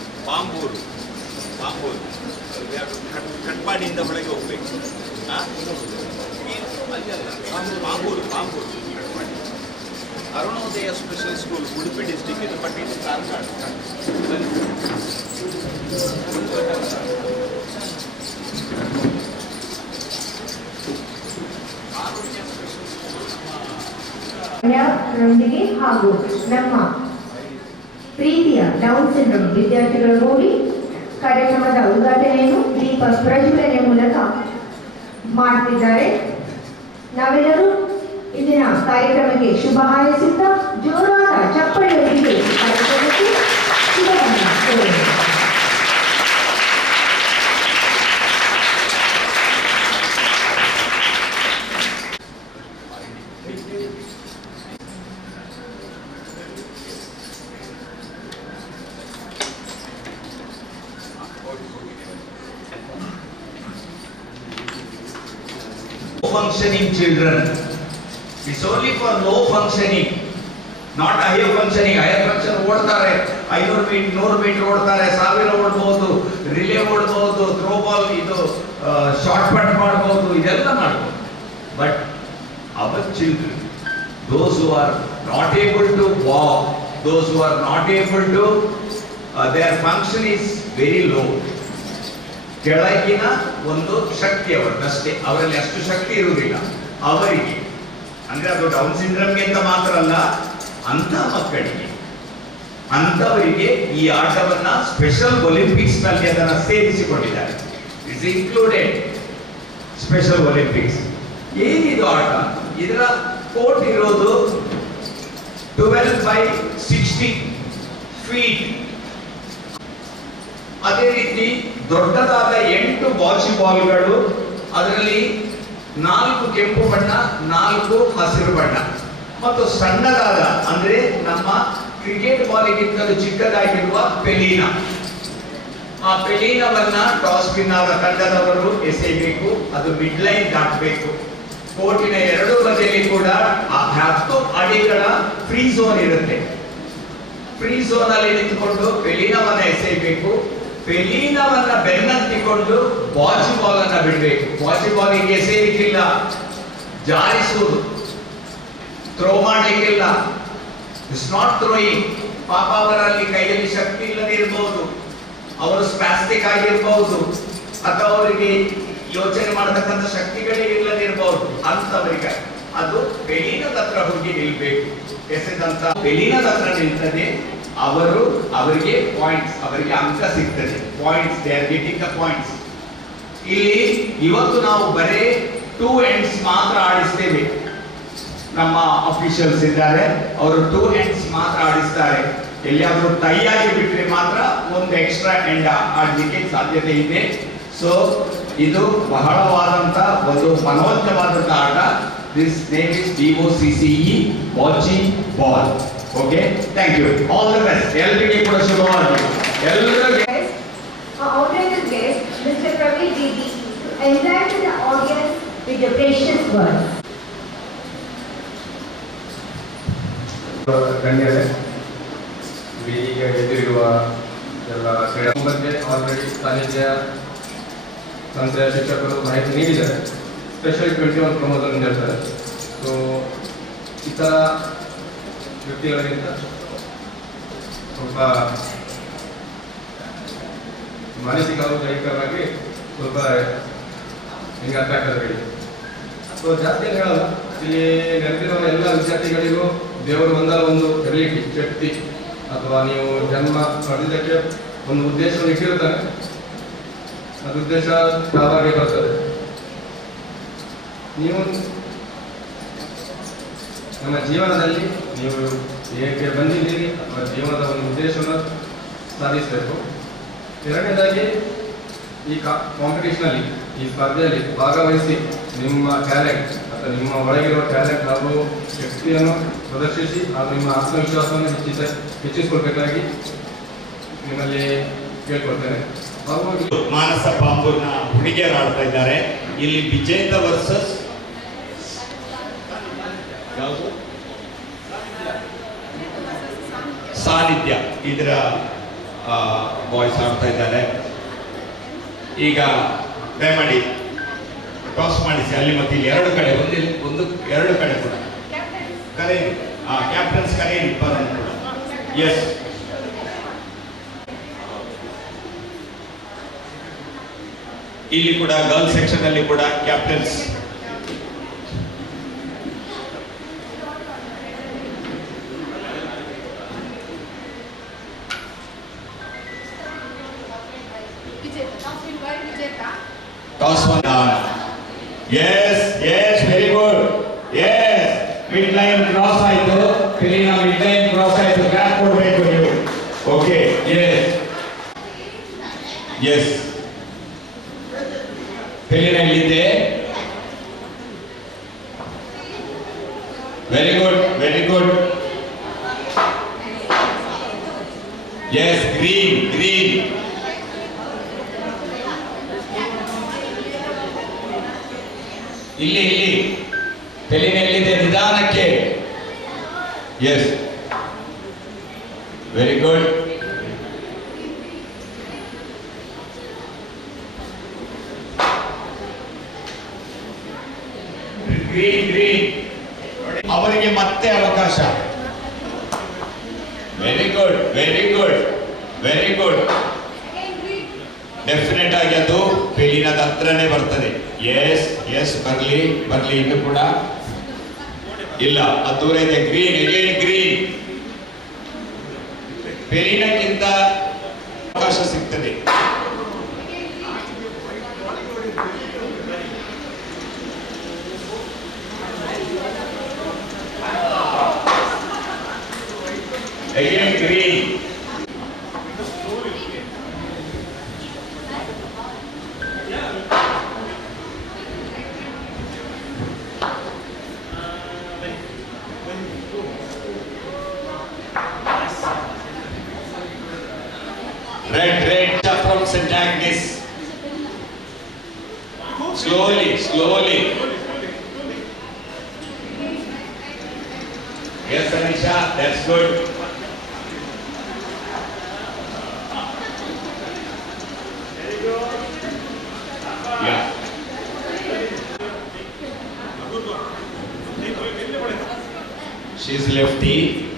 Special school Bambur. ಬಾಂಬೂರು. ಕಟ್ ಕಟ್ಪಾಡಿಯಿಂದ ಒಳಗೆ ಹೋಗ್ಬೇಕು. ಆ? ಈ- ಅಲ್ಲಿ ಅಲ್ಲ Bamburu Bamburu. Katpadi Arunodaya special school Udupi district ಇದು ಬಟ್ ಇದು ಕಾರ್ಕಳ ರೊಂದಿಗೆ ಹಾಗೂ ನಮ್ಮ ಪ್ರೀತಿಯ ಡೌನ್ ಸಿಂಡ್ರೋಮ್ ವಿದ್ಯಾರ್ಥಿಗಳಿಗೋಗಿ ಕಾರ್ಯಕ್ರಮದ ಉದ್ಘಾಟನೆಯನ್ನು ದೀಪ ಪ್ರಜ್ವಲನೆ ಮೂಲಕ ಮಾಡ್ತಿದ್ದಾರೆ. ನಾವೆಲ್ಲರೂ ಇಂದಿನ ಕಾರ್ಯಕ್ರಮಕ್ಕೆ ಶುಭ ಹಾರೈಸುತ್ತಾ ಜೋರಾದ ಚಪ್ಪಳಿಯೊಂದಿಗೆ ಕಾರ್ಯಕ್ರಮಕ್ಕೆ ಶುಭವನ್ನು functioning children. It's only for low functioning, not high functioning. Higher function ಓಡ್ತಾರೆ. ಐನೂರು ಮೀಟರ್ ನೂರು ಮೀಟರ್ ಓಡ್ತಾರೆ. ಸಾವಿರ ಓಡ್ಬೋದು. ರಿಲೇ ಓಡ್ಬೋದು. ಥ್ರೋಬಾಲ್ ಇದು ಶಾರ್ಟ್ ಪಟ್ ಮಾಡ್ಬೋದು. ಇದೆಲ್ಲ ಮಾಡ್ಬೋದು. But our children those who are not able to walk those who are not able to their function is very low ಕೆಳಗಿನ ಒಂದು ಶಕ್ತಿ ಅವರದಷ್ಟೇ ಅವರಲ್ಲಿ ಅಷ್ಟು ಶಕ್ತಿ ಇರುವುದಿಲ್ಲ. ಅವರಿಗೆ, ಅಂದ್ರೆ ಅದು ಡೌನ್ ಸಿಂಡ್ರಮ್ಗೆ ಅಂತ ಮಾತ್ರ ಅಲ್ಲ ಅಂತ ಮಕ್ಕಳಿಗೆ ಅಂತವರಿಗೆ ಈ ಆಟವನ್ನ ಸ್ಪೆಷಲ್ ಒಲಿಂಪಿಕ್ಸ್ನಲ್ಲಿ ಅದನ್ನ ಸೇರಿಸಿಕೊಂಡಿದ್ದಾರೆ. It's included special Olympics. ಏನಿದು ಆಟ? ಇದರ ಕೋರ್ಟ್ ಇರೋದು ಟ್ವೆಲ್ ಬೈ ಸಿಕ್ಸ್ಟಿ ಫೀಟ್. ಅದೇ ರೀತಿ ದೊಡ್ಡದಾದ ಎಂಟು ಬಾಚಿ ಬಾಲ್ಗಳು ಅದರಲ್ಲಿ ನಾಲ್ಕು ಕೆಂಪು ಬಣ್ಣ, ನಾಲ್ಕು ಹಸಿರು ಬಣ್ಣ. ಮತ್ತು ಸಣ್ಣದಾದ, ಅಂದ್ರೆ ನಮ್ಮ ಕ್ರಿಕೆಟ್ ಬಾಲಿಗಿಂತಲೂ ಚಿಕ್ಕದಾಗಿರುವ ಪೆಲೀನ. ಆ ಪೆಲೀನವನ್ನ ಟಾಸ್ ಆದ ತಂಡದವರು ಎಸೆಯಬೇಕು, ಅದು ಮಿಡ್ ಲೈನ್ ದಾಟಬೇಕು. ಕೋರ್ಟಿನ ಎರಡೂ ಬದಿಯಲ್ಲಿ ಕೂಡ ಹತ್ತು ಅಡಿಗಳ ಫ್ರೀ ಝೋನ್ ಇರುತ್ತೆ. ಫ್ರೀ ಝೋನ್ ಅಲ್ಲಿ ನಿಂತುಕೊಂಡು ಪೆಲೀನವನ್ನ ಎಸೆಯಬೇಕು. ಪೆಲೀನವನ್ನ ಬೆನ್ನತ್ತಿಕೊಂಡು ಬಾಜಿ ಬಾಲ್ ಅನ್ನ ಬಿಡಬೇಕು. ಬಾಜಿ ಬಾಲ್ ಹಿಂಗೆ ಎಸೆಯಲಿಕ್ಕಿಲ್ಲ ಜಾರಿಸುವುದು ಥ್ರೋ ಮಾಡಲಿಕ್ಕಿಲ್ಲ. ಇಟ್ಸ್ ನಾಟ್ ಥ್ರೋಯಿಂಗ್ ಪಾಪ ಅವರಲ್ಲಿ ಕೈಯಲ್ಲಿ ಶಕ್ತಿ ಇಲ್ಲದೆ ಇರಬಹುದು ಅವರು ಸ್ಪ್ಯಾಸ್ಟಿಕ್ ಆಗಿರಬಹುದು ಅಥವಾ ಅವರಿಗೆ ಯೋಚನೆ ಮಾಡತಕ್ಕಂಥ ಶಕ್ತಿಗಳೇ ಇಲ್ಲದೆ ಇರಬಹುದು ಅಂತವರಿಗೆ ಅದು ಬೆಳಿನ ಹತ್ರ ಹೋಗಿ ನಿಲ್ಬೇಕು. ಎಸೆದಂತ ಬೆಲಿನ ಹತ್ರ ನಿಂತದೆ ಅವರು ಅವರಿಗೆ ಪಾಯಿಂಟ್ಸ್ ಅವರಿಗೆ ಅಂಕ ಸಿಗ್ತದೆ. Points they are getting the points ಇಲ್ಲಿ ಇವತ್ತು ನಾವು ಬರೇ ಟೂ ಎಂಡ್ಸ್ ಮಾತ್ರ ಆಡಿಸ್ತೇವೆ. ನಮ್ಮ ಅಫಿಷಿಯಲ್ಸ್ ಇದ್ದಾರೆ, ಅವರು ಟೂ ಎಂಡ್ಸ್ ಮಾತ್ರ ಆಡಿಸ್ತಾರೆ. ಎಲ್ಲಿಯಾದರೂ ಟೈ ಆಗಿ ಬಿಟ್ರೆ ಮಾತ್ರ ಒಂದು ಎಕ್ಸ್ಟ್ರಾ ಎಂಡ್ ಆಡಲಿಕ್ಕೆ ಸಾಧ್ಯತೆ ಇದೆ. ಸೊ ಇದು ಬಹಳವಾದಂತ ಒಂದು ಮನೋಜ್ಞವಾದಂತಹ ಆಟ. This name is D O C C E watching ball okay thank you all the best ಎಲ್ಲರಿಗೆ ಕೂಡ ಶುಭವಾಗಲಿ ಎಲ್ಲರಿಗೆ Our honorable guest, Mr. Praveer Didi, enlighten the audience with the precious words. ಗಣ್ಯರೇ ಈಗ ಎದುರಿರುವ ಎಲ್ಲ ಕ್ರೀಡಾ ಬಗ್ಗೆ ಆಲ್ರೆಡಿ ಕಾಲೇಜಿನ ಸಂಸ್ಥೆಯ ಶಿಕ್ಷಕರು ಮಾಹಿತಿ ನೀಡಿದ್ದಾರೆ ಸ್ಪೆಷಲ್ ಟ್ವೆಂಟಿ ಒನ್ ಪ್ರಮೋದನ್ ಹೇಳ್ತಾರೆ ಸೊ ಇತರ ವ್ಯಕ್ತಿಗಳಿಗಿಂತ ಸ್ವಲ್ಪ ಮಾನಸಿಕ ದೈಹಿಕವಾಗಿ ಸ್ವಲ್ಪ ಹಿಂಗೆ ಆಗಬೇಡಿ ಸೊ ಜಾಸ್ತಿ ಏನು ಹೇಳಲ್ಲ. ಇಲ್ಲಿ ನೆರೆದಿರುವ ಎಲ್ಲ ವಿದ್ಯಾರ್ಥಿಗಳಿಗೂ ದೇವರು ಒಂದಲ್ಲ ಒಂದು ಎಬಿಲಿಟಿ ಶಕ್ತಿ, ಅಥವಾ ನೀವು ಜನ್ಮ ಪಡೆದಿದ್ದಕ್ಕೆ ಒಂದು ಉದ್ದೇಶವನ್ನು ಇಟ್ಟಿರ್ತಾನೆ ಅದು ಉದ್ದೇಶ ತಾವಾಗಿ ಬರ್ತದೆ. ನೀವು ನಮ್ಮ ಜೀವನದಲ್ಲಿ ನೀವು ಹೇಗೆ ಬಂದಿದ್ದೀರಿ ಅಥವಾ ಜೀವನದ ಒಂದು ಉದ್ದೇಶವನ್ನು ಸಾಧಿಸಬೇಕು. ಎರಡನೇದಾಗಿ, ಈ ಕಾಂಪಿಟೇಷನಲ್ಲಿ ಈ ಸ್ಪರ್ಧೆಯಲ್ಲಿ ಭಾಗವಹಿಸಿ ನಿಮ್ಮ ಟ್ಯಾಲೆಂಟ್ ಅಥವಾ ನಿಮ್ಮ ಒಳಗಿರುವ ಟ್ಯಾಲೆಂಟ್ ಹಾಗೂ ಶಕ್ತಿಯನ್ನು ಪ್ರದರ್ಶಿಸಿ ಹಾಗೂ ನಿಮ್ಮ ಆತ್ಮವಿಶ್ವಾಸವನ್ನು ಹೆಚ್ಚಿಸ, ಹೆಚ್ಚಿಸಿಕೊಳ್ಬೇಕಾಗಿ ನಿಮ್ಮಲ್ಲಿ ಕೇಳ್ಕೊಳ್ತೇನೆ. ಹಾಗೂ ಮಾನಸ ಬಾಂಬೂರ್ನ ಇದ್ದಾರೆ. ಇಲ್ಲಿ ವಿಜೇತ ವರ್ಸಸ್ ಯಾವುದು? ಸಾನ್ನಿಧ್ಯ. ಇದರ ಬಾಯ್ಸ್ ಆಡ್ತಾ ಇದ್ದಾರೆ ಈಗ ದಯಮಾಡಿ ಟಾಸ್ ಮಾಡಿಸಿ. ಅಲ್ಲಿ ಮತ್ತೆ ಇಲ್ಲಿ ಎರಡು ಕಡೆ, ಒಂದು ಒಂದು ಎರಡು ಕಡೆ ಕೂಡ. ಕರೆಯಿರಿ. ಆ ಕ್ಯಾಪ್ಟನ್ಸ್ ಕರೆಯಿರಿ ಕೂಡ. ಎಸ್ ಇಲ್ಲಿ ಕೂಡ ಗರ್ಲ್ಸ್ ಸೆಕ್ಷನ್ ಅಲ್ಲಿ ಕೂಡ ಕ್ಯಾಪ್ಟನ್ಸ್ ಲೈನ್ ಕ್ರಾಸ್ ಆಯ್ತು? ಫಿಲಿನ ಮಿಡ್ ಲೈನ್ ಕ್ರಾಸ್ ಆಯ್ತು? ಗ್ಯಾಪ್ ಕೊಡಬೇಕು ನೀವು. ಓಕೆ ಎಸ್ ಎಸ್ ಇಲ್ಲಿದೆ very good very good yes green green ಇಲ್ಲಿ ಇಲ್ಲಿ. ತೆಲಿನೆಲ್ಲಿದೆ ನಿಧಾನಕ್ಕೆ. Yes very good green green ಅವರಿಗೆ ಮತ್ತೆ ಅವಕಾಶ. Very good very good very good definite ಆಗಿ ಅದು ಬೆಲಿನದ ಹತ್ರನೇ ಬರ್ತದೆ. ಎಸ್ ಎಸ್ ಬರ್ಲಿ ಬರ್ಲಿ ಇನ್ನು ಕೂಡ. ಇಲ್ಲ ಅದು ದೂರ ಇದೆ. ಗ್ರೀನ್ ಎಗೇನ್ ಗ್ರೀನ್ ಬೆರಿನಕ್ಕಿಂತ ಅವಕಾಶ ಸಿಗ್ತದೆ. Red, red from St. Agnes. Slowly, slowly. Yes, Anisha, that's good. Yeah. She's lefty.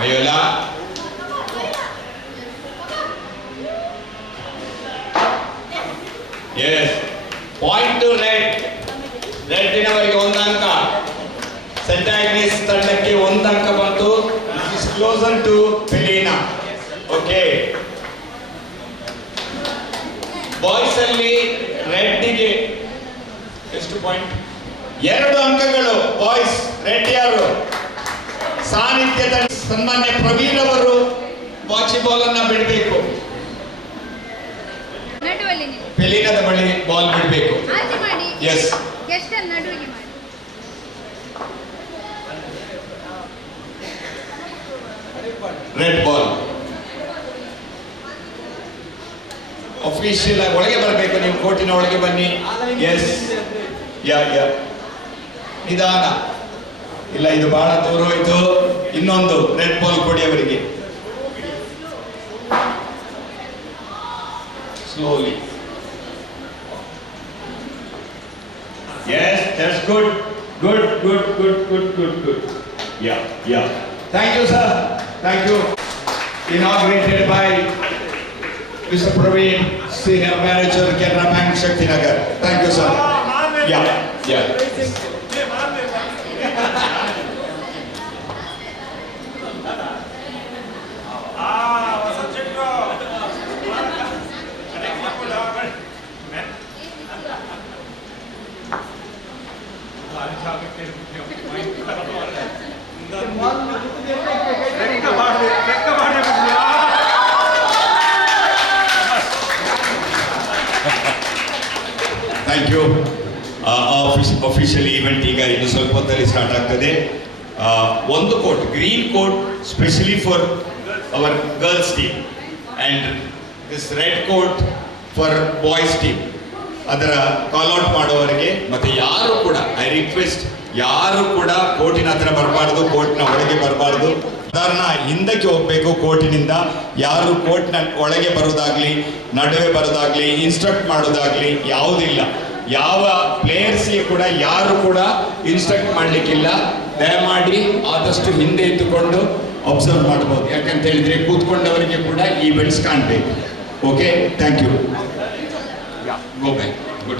Ayola. Yes. Point to red. ರೆಡ್ಡಿನವರಿಗೆ ಒಂದು ಅಂಕ. ಸೆಂಟ್ ಆಗ್ನಿಸ್ ತಂಡಕ್ಕೆ ಒಂದು ಅಂಕ ಬಂತು. Is closer to ಫೆಲೀನಾ okay boys ಅಲ್ಲಿ ರೆಡ್ಡಿಗೆ ಎಷ್ಟು ಪಾಯಿಂಟ್ ಎರಡು ಅಂಕಗಳು. ಬಾಯ್ಸ್ ರೆಡ್ ಯಾರು? ಸಾನ್ನಿಧ್ಯದ ಸನ್ಮಾನ್ಯ ಪ್ರವೀಣ್ ಅವರು ವಾಚಿಬಾಲ್ ಅನ್ನ ಬಿಡಬೇಕು. ಫೆಲೀನಾದ ಬಳಿ ಬಾಲ್ ಬಿಡಬೇಕು. ಎಸ್ ರೆಡ್ ಬಾಲ್ ಅಫಿಷಿಯಲ್ ಆಗಿ ಒಳಗೆ ಬರಬೇಕು ನೀವು ಕೋರ್ಟಿನ ಒಳಗೆ ಬನ್ನಿ. ಎಸ್ ಯಾ ಯಾ ನಿಧಾನ. ಇಲ್ಲ ಇದು ಬಹಳ ದೂರ ಹೋಯ್ತು. ಇನ್ನೊಂದು ರೆಡ್ ಬಾಲ್ ಕೊಡಿ ಅವರಿಗೆ slowly yes that's good good good good good good good yeah yeah thank you sir thank you inaugurated by Mr. Praveen, Senior Manager, Canara Bank, Shakti Nagar. Thank you, sir. Yeah, yeah. Thank you official event ಈಗ ಇನ್ನು ಸ್ವಲ್ಪ ಹೊತ್ತಲ್ಲಿ start ಆಗ್ತದೆ. ಆ, ಒಂದು coat green coat specially for our girls team and this red coat for boys team ಅದರ call out ಮಾಡುವವರಿಗೆ ಮತ್ತು ಯಾರು ಕೂಡ ಐ ರಿಕ್ವೆಸ್ಟ್ ಯಾರು ಕೂಡ ಕೋರ್ಟಿನ ಹತ್ರ ಬರಬಾರ್ದು, ಕೋರ್ಟ್ನ ಒಳಗೆ ಬರಬಾರ್ದು. ಸಾಧಾರಣ ಹಿಂದಕ್ಕೆ ಹೋಗ್ಬೇಕು ಕೋರ್ಟಿನಿಂದ. ಯಾರು ಕೋರ್ಟ್ನ ಒಳಗೆ ಬರೋದಾಗ್ಲಿ, ನಡುವೆ ಬರೋದಾಗ್ಲಿ ಇನ್ಸ್ಟ್ರಕ್ಟ್ ಮಾಡೋದಾಗ್ಲಿ ಯಾವುದಿಲ್ಲ ಯಾವ ಪ್ಲೇಯರ್ಸ್ಗೆ ಕೂಡ ಯಾರು ಕೂಡ ಇನ್ಸ್ಟ್ರಕ್ಟ್ ಮಾಡಲಿಕ್ಕಿಲ್ಲ. ದಯಮಾಡಿ ಆದಷ್ಟು ಹಿಂದೆ ಇದ್ದುಕೊಂಡು ಅಬ್ಸರ್ವ್ ಮಾಡ್ಬೋದು. ಯಾಕಂತ ಹೇಳಿದ್ರೆ ಕೂತ್ಕೊಂಡವರಿಗೆ ಕೂಡ ಈ ಕಾಣಬೇಕು. Okay thank you go back